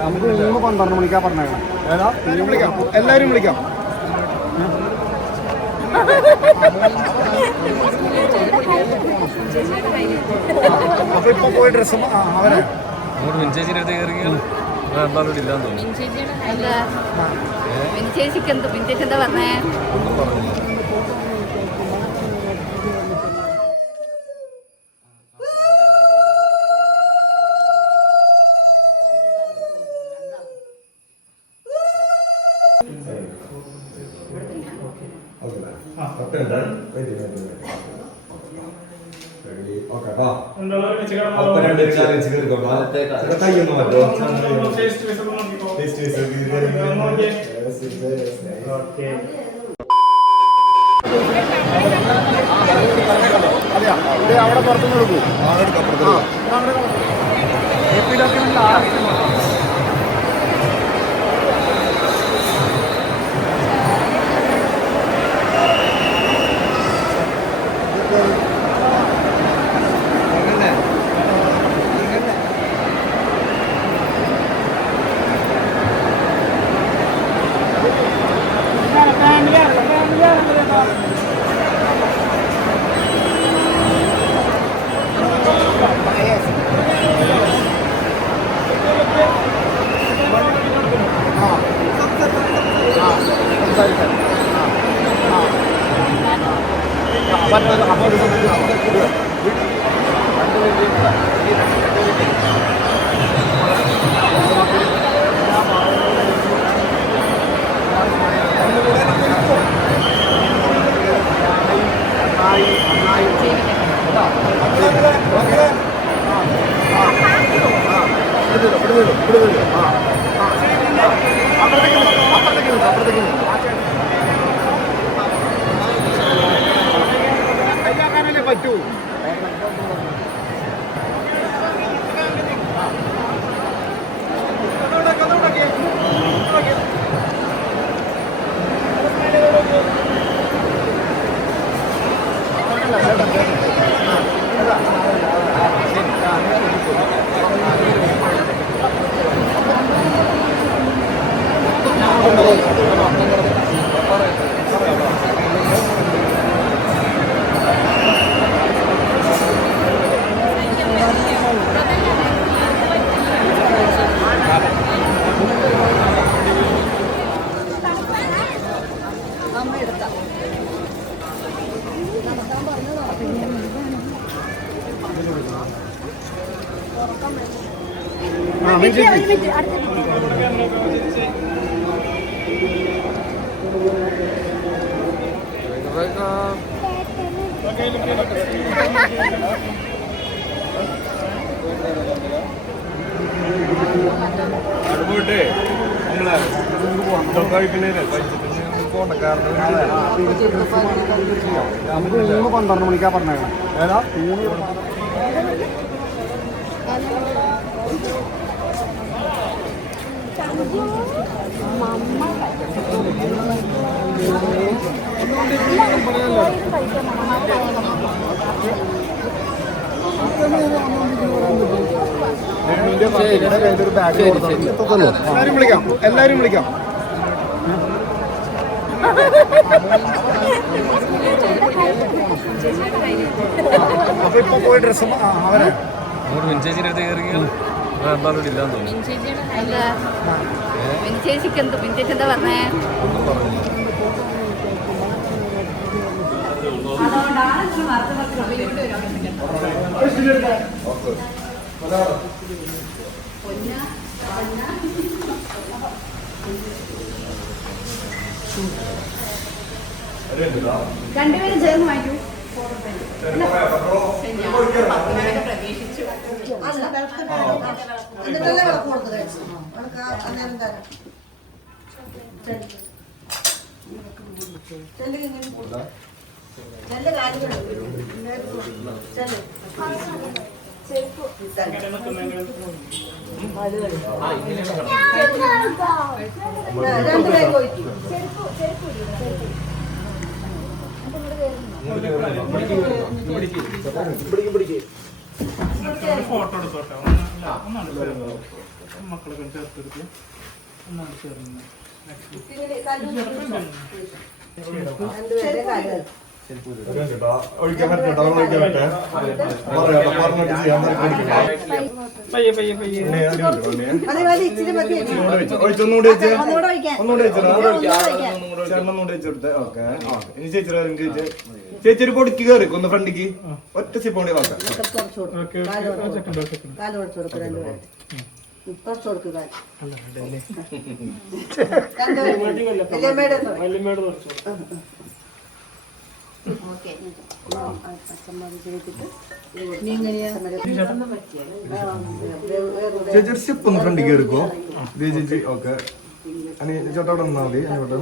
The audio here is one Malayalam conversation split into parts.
നമുക്ക് 3:12 മണിക്കാ പറഞ്ഞേക്കണം. എല്ലാവരും വിളിക്കാം. അപ്പൊ ഇപ്പൊ പോയി ഡ്രസ്സ് അവരെ ചേച്ചിയുടെ അടുത്ത് കയറിയാൽ ഇല്ലാന്ന് തോന്നുന്നു. ചേച്ചിക്ക് എന്താ പറഞ്ഞേ? അവിടെ പുറത്തുനിന്ന് എടുക്കൂ. പറ്റൂ. പോയിട്ട് നമുക്ക് 3:12 മണിക്കാ പറഞ്ഞേക്കണം. ഏതാ 3 എല്ലാവരും വിളിക്കാം. അപ്പൊ ഇപ്പൊ പോയി ഡ്രസ്സ് അവരെ ചേച്ചിയുടെ അടുത്ത് കയറിയാൽ ഇല്ലാന്ന് തോന്നുന്നു. ചേച്ചിക്ക് എന്താ പറഞ്ഞേ? രണ്ടുപേരും ചേർന്ന് വായിക്കൂ. പ്രതീക്ഷിച്ചു പിടിക്കും ഫോട്ടോ എടുത്തോട്ടെ ഒന്നാണ് മക്കളൊക്കെ ചേർത്തെടുത്ത് ഒന്നാണ് ചേർന്ന് ഒഴിക്കാൻ പറ്റോ ഒഴിക്കാൻ പറ്റേ പറഞ്ഞിട്ട് ചെയ്യാൻ പയ്യെ പയ്യെ പയ്യെ ഒഴിച്ചൊന്നുകൂടി ചേർന്നൊന്നുകൂടി വെച്ചെടുത്ത് ഓക്കെ ഇനി ചേച്ചി പൊടിക്ക് കയറി ഒന്ന് ഫ്രണ്ടിക്ക് ഒറ്റ സിപ്പ് കൊണ്ട് വാക്കാം ചേച്ചി ഒരു സിപ്പ് ഒന്ന് ഫ്രണ്ടിക്ക് കയറിക്കോ ചേച്ചി ഓക്കെ അനി ചേട്ടാ അവിടെ നിന്നാ മതി അങ്ങോട്ട്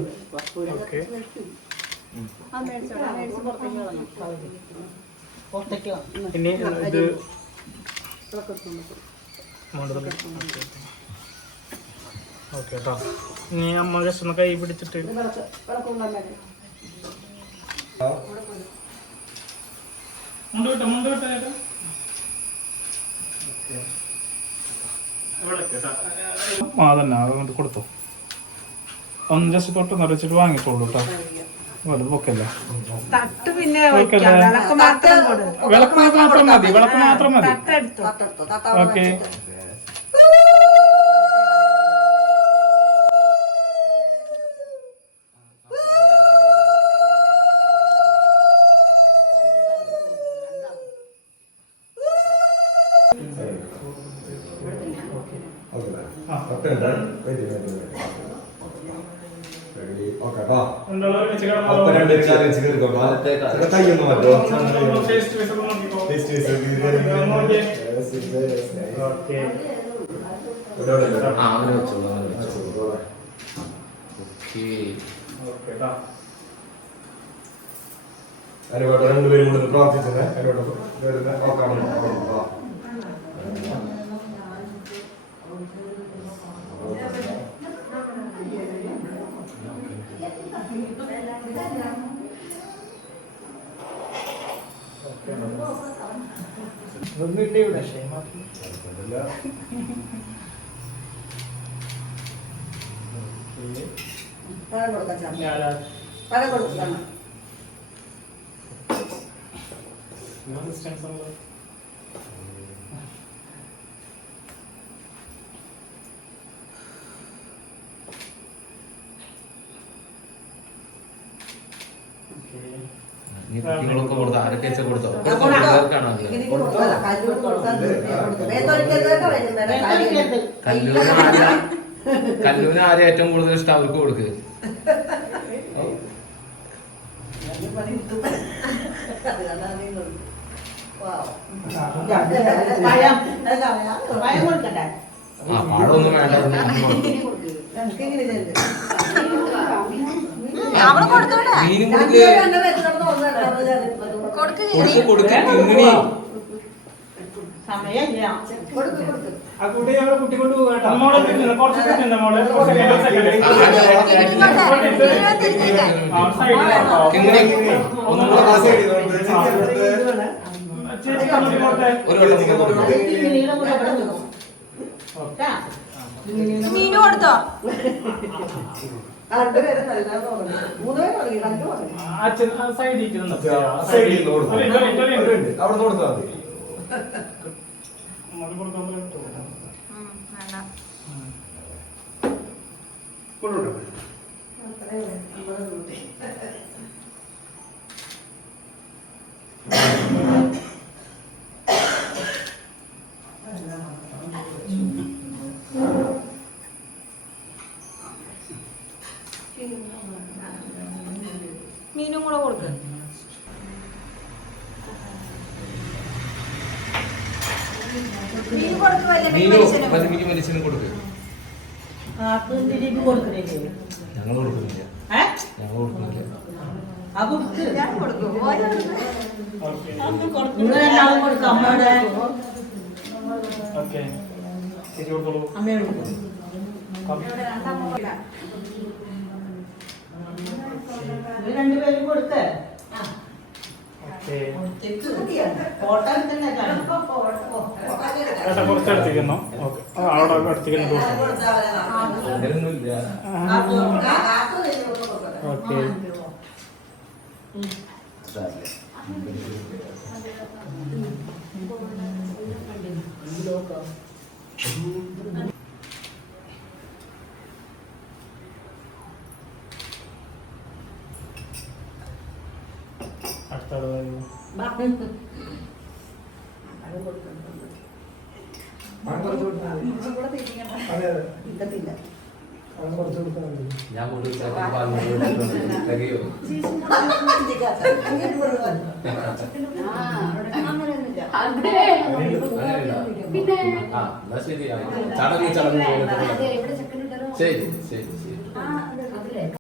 ഇനി ഇത് ഓക്കെ കേട്ടോ ഇനി അമ്മ ജസ്റ്റ് ഒന്ന് കൈ പിടിച്ചിട്ട് മുണ്ടോട്ടെ ചേട്ടാ അതന്നെ അതുകൊണ്ട് കൊടുത്തോ ഒന്ന് ജസ്റ്റ് തൊട്ട് നിറച്ചിട്ട് വാങ്ങിക്കോളൂ കേട്ടോ വലുത് പൊക്കല്ലേ വിളക്ക് മാത്രം മതി വിളക്ക് മാത്രം മതി ഓക്കെ രണ്ടുപേരും കൂടെ പ്രാർത്ഥിച്ചത് നോക്കാം നിങ്ങളൊക്കെ കൊടുത്തോ ആരൊക്കെ കൊടുത്തോ കല്ലൂരിന് ആരും ഏറ്റവും കൂടുതൽ ഇഷ്ടം അവർക്ക് കൊടുക്ക് ആ പാടൊന്നും വേണ്ട മീനും കൊടുക്കാൻ ആ കുട്ടി ഞങ്ങളെ കുട്ടി കൊണ്ട് പോകാം മോളെ മീനു കൊടുത്തോ അച്ഛൻ സൈഡിൽ അവിടെ കൊടുത്താൽ മീനും കൂടെ കൊടുക്ക് മീനും മനുഷ്യനും കൊടുക്ക് ഞങ്ങൾ കൊടുക്കുന്നില്ല രണ്ടുപേരും കൊടുത്ത് ഏട്ടാ കുറച്ച് അടുത്തേക്കുന്നോ? ഓക്കെ, അവിടെ അടുത്തേക്ക് ഓക്കെ. അടുത്ത ഞാൻ പിന്നെ ചടങ്ങ് ചടങ്ങ് ഇവിടെ ചെക്കൻ ശരി ശരി ശരി.